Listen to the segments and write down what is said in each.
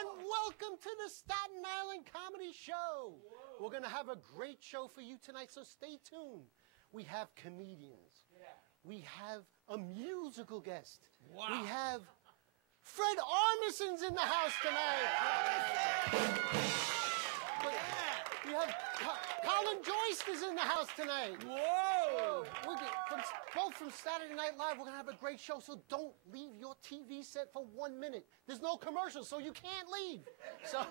and welcome to the Staten Island Comedy Show. We're going to have a great show for you tonight, so stay tuned. We have comedians. We have a musical guest. Wow. We have Fred Armisen's in the house tonight. We have Colin Jost is in the house tonight. Whoa! Both from Saturday Night Live. We're going to have a great show, so don't leave your TV set for 1 minute. There's no commercials, so you can't leave. So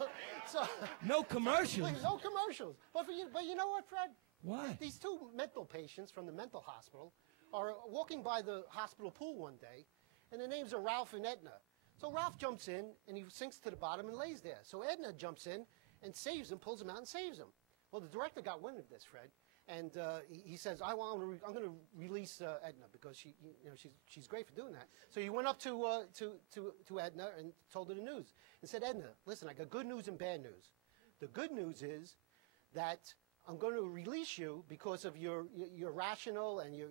No commercials? No commercials. But you know what, Fred? What? These two mental patients from the mental hospital are walking by the hospital pool one day, and their names are Ralph and Edna. So Ralph jumps in, and he sinks to the bottom and lays there. So Edna jumps in and saves him, pulls him out and saves him. Well, the director got wind of this, Fred, and he says, I'm going to release Edna because she's great for doing that. So he went up to Edna and told her the news and said, Edna, listen, I got good news and bad news. The good news is that I'm going to release you because of your rational and you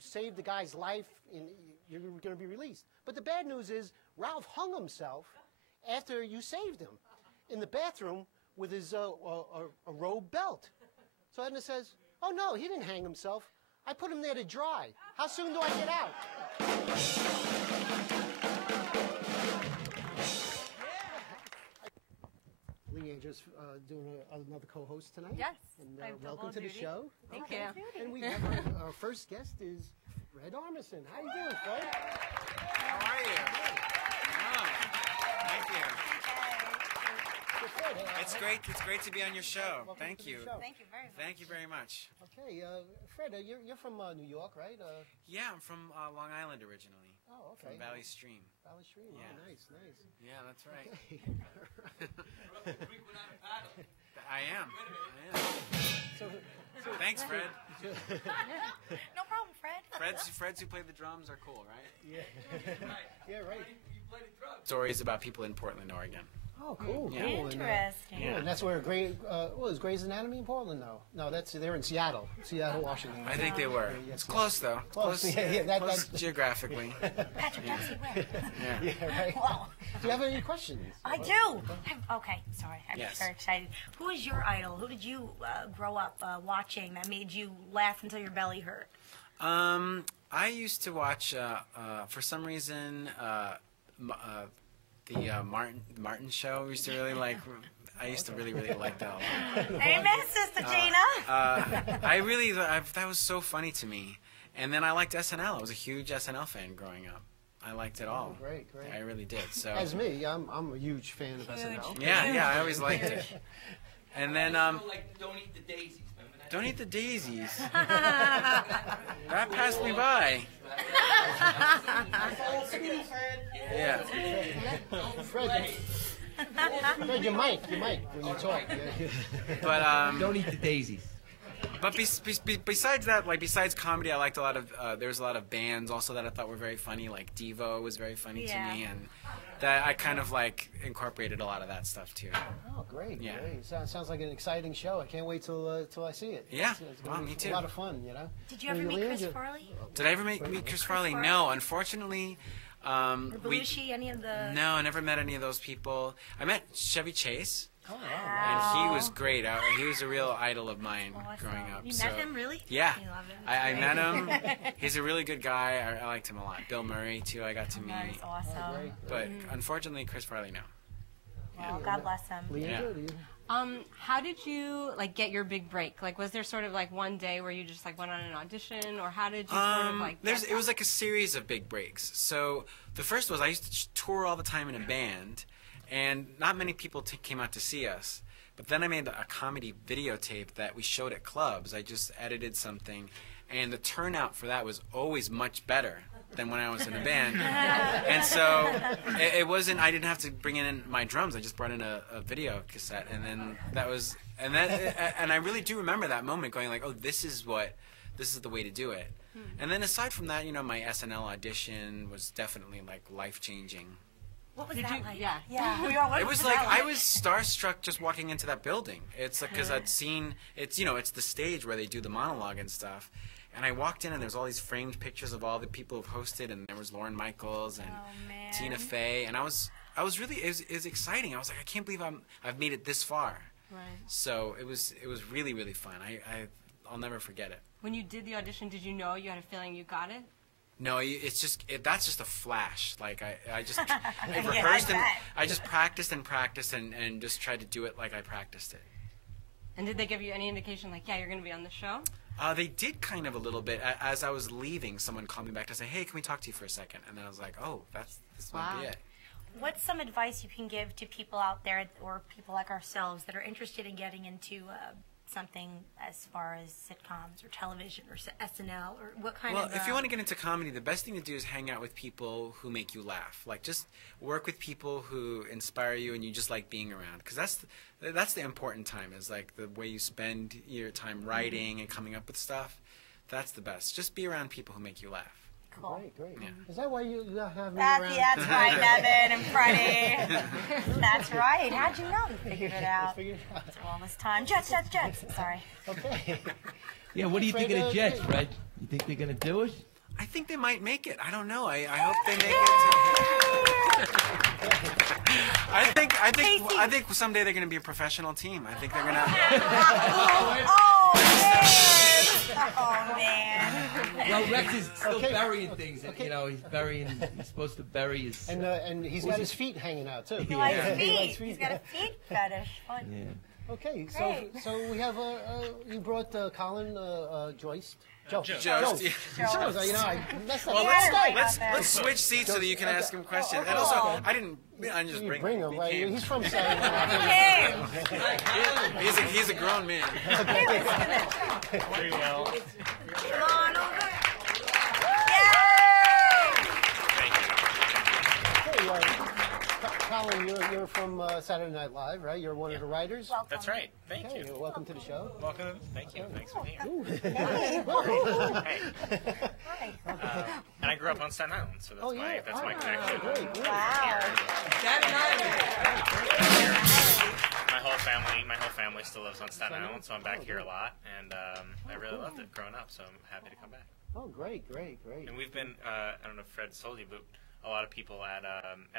saved the guy's life and you're going to be released. But the bad news is Ralph hung himself after you saved him in the bathroom with his a robe belt. So Edna says, oh no, he didn't hang himself. I put him there to dry. How soon do I get out? Lee Angel's doing another co-host tonight. Yes. And welcome to the show. Thank you. And we have our first guest is Fred Armisen. How you doing, Fred? How are you? Oh, thank you. So Fred, It's great to be on your show. welcome Thank to the you. show. Thank you very much. Thank you very much. Okay, Fred, you're from New York, right? Yeah, I'm from Long Island originally. Oh, okay. From Valley Stream. Valley Stream. Yeah. Oh, nice. Yeah, that's right. Okay. I am. so, Thanks, Fred. No problem, Fred. Freds who play the drums are cool, right? yeah. Yeah, right. Stories about people in Portland, Oregon. Oh, cool, Yeah. cool. And, Interesting. yeah, and that's where is Grey's Anatomy in Portland, though? No, they're in Seattle, Washington. I think they were. Yes, It's yes. close, though. Close, yeah, close geographically. Patrick Dempsey, where? Yeah. Yeah, right. Whoa. Do you have any questions? I do. Okay, sorry. I'm Yes. very excited. Who is your idol? Who did you grow up watching that made you laugh until your belly hurt? I used to watch, for some reason, the Martin show. We used to really like. I used to really like that a lot. Amen, Sister Gina. That was so funny to me. And then I liked SNL. I was a huge SNL fan growing up. I liked it all. Oh, great. I really did. So. As me, I'm a huge fan of SNL. Yeah, I always liked it. And then Like Don't Eat the Daisies. Remember that? Don't Eat the Daisies. That passed me by. Yeah. Fred, your mic when you talk. Yeah. But Don't Eat the Daisies. But besides that, like besides comedy, I liked a lot of. There's a lot of bands also that I thought were very funny. Like Devo was very funny to me, and that I kind of like incorporated a lot of that stuff too. Oh, great! Yeah. Great. Sounds like an exciting show. I can't wait till I see it. Yeah. It's gonna be Me too. A lot of fun, you know. Did you ever meet Chris Farley? Did I ever meet Chris Farley? No, unfortunately. Or Belushi, any of the... No, I never met any of those people. I met Chevy Chase. Oh, And he was great. He was a real idol of mine growing up. You so. met him, really? Yeah. You love him. I met him. He's a really good guy. I liked him a lot. Bill Murray, too, I got to meet. That's awesome. great. But unfortunately, Chris Farley, no. Well, God bless him. Leandro, do you? How did you get your big break? Like, was there sort of like one day where you just went on an audition, or how did you sort of It was like a series of big breaks. So the first was I used to tour all the time in a band, and not many people came out to see us. But then I made a comedy videotape that we showed at clubs. I just edited something, and the turnout for that was always much better than when I was in a band. And so it wasn't, I didn't have to bring in my drums. I just brought in a video cassette, and then that was, and I really do remember that moment going like, oh, this is the way to do it. And then aside from that, my SNL audition was definitely like life-changing. What was that like? Yeah. Yeah. It was like I was starstruck just walking into that building. It's like because I'd seen it's it's the stage where they do the monologue and stuff, and I walked in and there's all these framed pictures of all the people who've hosted, and there was Lorne Michaels and Tina Fey, and I was I was really, it was exciting. I was like, I can't believe I've made it this far. Right. So it was really, really fun. I'll never forget it. When you did the audition, did you know you had a feeling you got it? No, it's just that's just a flash. Like I just I rehearsed and I just practiced and just tried to do it like I practiced it. And did they give you any indication, like, yeah, you're going to be on the show? They did kind of a little bit. As I was leaving, someone called me back to say, "Hey, can we talk to you for a second?" And then I was like, "Oh, this might be it." What's some advice you can give to people out there, or people like ourselves, that are interested in getting into something as far as sitcoms or television or SNL, or what kind of... Well, if you want to get into comedy, the best thing to do is hang out with people who make you laugh. Like, just work with people who inspire you and you just like being around. Because that's the important time, is like the way you spend your time writing and coming up with stuff. That's the best. Just be around people who make you laugh. Cool. Great. Yeah. Is that why you have me around? That's right, Nevin and Freddie. That's right. How'd you know? You figured it out. After all this time. Jets. Sorry. Okay. Yeah, what do you think of the Jets, Fred? You think they're going to do it? I think they might make it. I don't know. I hope they make it. I think someday they're going to be a professional team. I think they're going to... Oh, man. Well, Rex is still burying things. You know, he's supposed to bury his... And he's got his feet hanging out, too. He likes feet. He's got a feet fetish. Fun. Yeah. Okay, Great. so we have you brought Colin Jost. Jost, yeah. Jost. You know, I messed up. Well, let's switch seats so that you can ask him questions. And also, I just bring him. Right? He's from Staten. He's a grown man. Very well. Come on over. Colin, you're from Saturday Night Live, right? You're one of the writers? Welcome. That's right. Thank you. Welcome to the show. Welcome. Thank you. Thanks for being here. Hi. And I grew up on Staten Island, so that's my connection. Great. Wow. Staten Island. My whole family still lives on Staten Island, so I'm back here a lot, and I really loved it growing up, so I'm happy to come back. Oh, great. And we've been, I don't know if Fred told you, but a lot of people at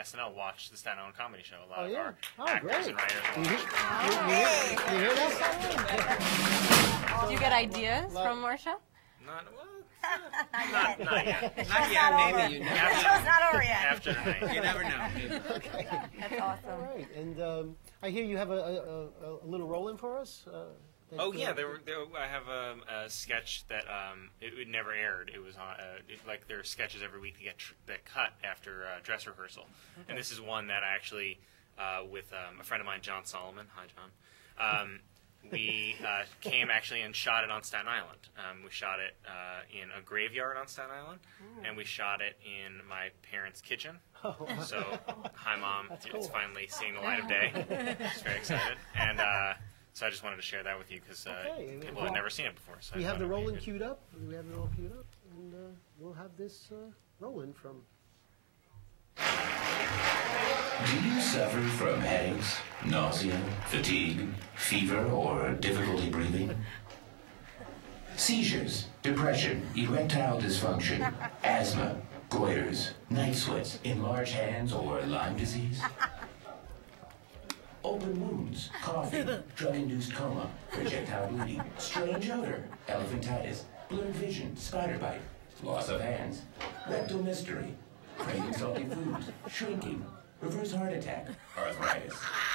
SNL watch the Staten Island Comedy Show. A lot of our actors and writers watch. You hear that? Do you get ideas from our show? Not yet. Not yet, maybe. The show's not over yet. After tonight. You never know. Okay. That's awesome. All right. And I hear you have a little roll-in for us? Oh yeah, I have a sketch that it never aired. It was on like there are sketches every week that cut after dress rehearsal, and this is one that I actually with a friend of mine, John Solomon. Hi, John. We came actually and shot it on Staten Island. We shot it in a graveyard on Staten Island, and we shot it in my parents' kitchen. So, hi Mom, it's finally seeing the light of day. Just very excited, and. So I just wanted to share that with you because people had never seen it before. So we have the roll-in queued up. We have it all queued up, and we'll have this roll-in from... Do you suffer from headaches, nausea, fatigue, fever, or difficulty breathing? Seizures, depression, erectile dysfunction, asthma, goiters, night sweats, enlarged hands, or Lyme disease? Open wounds, coughing, drug-induced coma, projectile bleeding, strange odor, elephantitis, blurred vision, spider bite, loss of hands, rectal mystery, craving salty foods, shrinking, reverse heart attack, arthritis,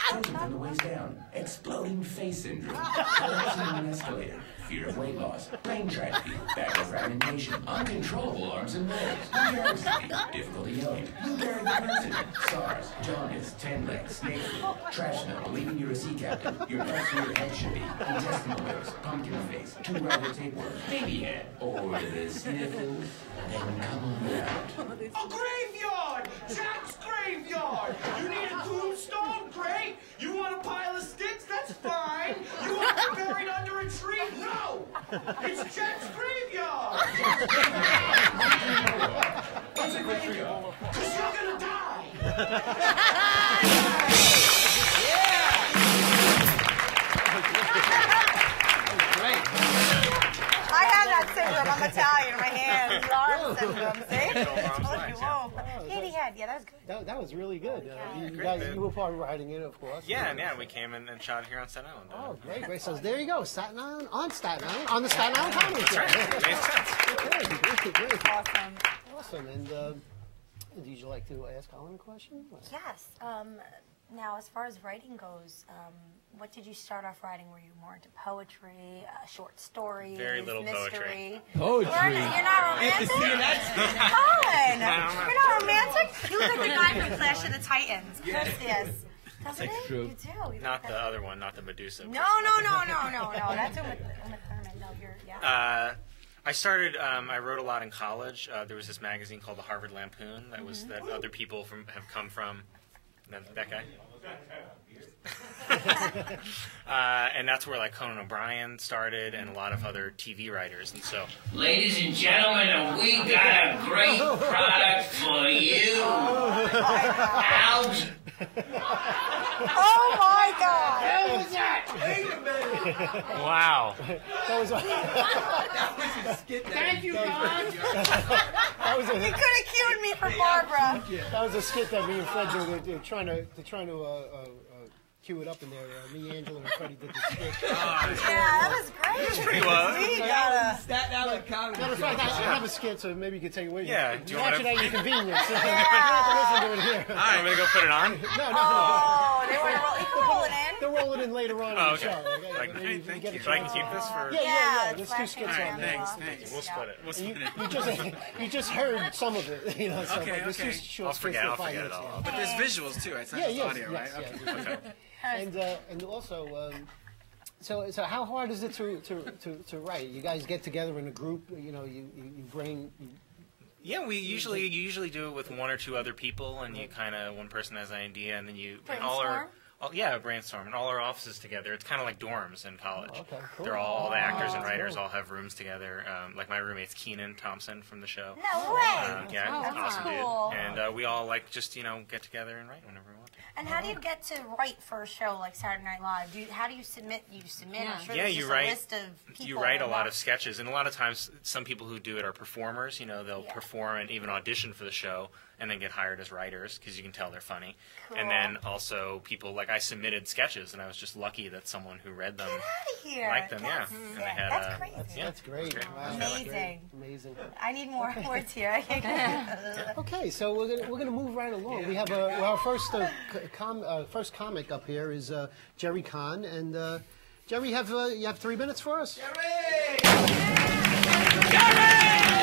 frozen from the waist down, exploding face syndrome, collapsing on an escalator, fear of weight loss, brain tragedy, bacterial fragmentation, uncontrollable arms and legs, New York City, difficulty yelling, Lou Gehrig president, SARS, jaundice, 10 legs, snake foot, trash smell, believing you're a sea captain, your pets where your head should be, intestinal birds, pumpkin face, 2 rival tapeworm, baby head, or the sniffles, then come on out. A graveyard! Jack's graveyard! You need a tombstone? Great! You want a pile of sticks? That's fine! You want to be buried under a tree? No! It's Jack's graveyard! What's a graveyard? Because you're gonna die! I have that syndrome. I'm Italian. My hands, arm syndrome. See? I told you. Whoa. Katie had. Yeah, that was good. That That was really good. You Great, guys, man. you were part of writing it, of course. Yeah, and we came and shot here on Staten Island. Oh, great. So there you go, Staten Island, on Staten Island, on the Staten Island Comedy Show. That's right. Makes sense. Great. Awesome. Awesome. And would you like to ask Colin a question? Yes. Now, as far as writing goes, what did you start off writing? Were you more into poetry, short stories, Very little mystery? Poetry. You're not romantic? Colin! You're not romantic? You look like the guy from Clash of the Titans. Yes. Doesn't it? true. You do. You Not look the like- other one, not the Medusa. No. That's Uma Thurman. No, you're, yeah. I started. I wrote a lot in college. There was this magazine called the Harvard Lampoon that was that other people have come from. That guy. And that's where like Conan O'Brien started, and a lot of other TV writers. And so, Ladies and gentlemen, we got a great product for you. Out. Oh my God! What was that? Wait a minute. wow. That was That was a skit. Thank you, God. that was You could have cued me for Barbara. that was a skit that me and Fred were trying to cue it up in there. Me, Angela, and Freddie did the skit. Yeah, that was great. Pretty well. We gotta. Staten Island Comedy Matter of fact, Show. I have a skit, so maybe you can take it with you. Yeah, do you Watch wanna- it at your convenience. You don't have to listen to it here. All right, I'm gonna go put it on. No. Oh, they want to roll. You can roll it in. They'll roll it in later on in Oh, the okay. show. Like, Maybe you can get a so I can chance. keep this for. Yeah. it's There's two flashing skits around. on there. Thanks. We'll split it. We'll You, split it. you just heard some of it, you know. So, Okay, but there's two okay. short I'll skits forget for it 5 minutes, all. yeah. But there's visuals too. It's not just audio, right? Yes, Okay. yes. And also, so how hard is it to write? You guys get together in a group, you know, you bring. Yeah, you usually do it with one or two other people, and you kind of one person has an idea, and then you and brainstorm, and all our offices together. It's kind of like dorms in college. Okay, cool. They're all the actors and that's writers cool. all have rooms together. Like my roommate's Keenan Thompson from the show. No way. Yeah, that's awesome cool. dude. And we all like just get together and write whenever we want to. And how do you get to write for a show like Saturday Night Live? How do you submit? You submit. I'm sure Yeah, there's you just write. a list of people. You write a lot involved. of sketches, and a lot of times, some people who do it are performers. You know, they'll perform and even audition for the show, and then get hired as writers because you can tell they're funny. And then also people like I submitted sketches, and I was just lucky that someone who read them Get out of here. liked them. That's, And they had that's crazy. yeah. That's great. Great. Wow, Amazing. Amazing. I need more words here. I can't Okay, so we're gonna move right along. We have our first first comic up here is Jerry Kahn, and Jerry, you have 3 minutes for us. Jerry!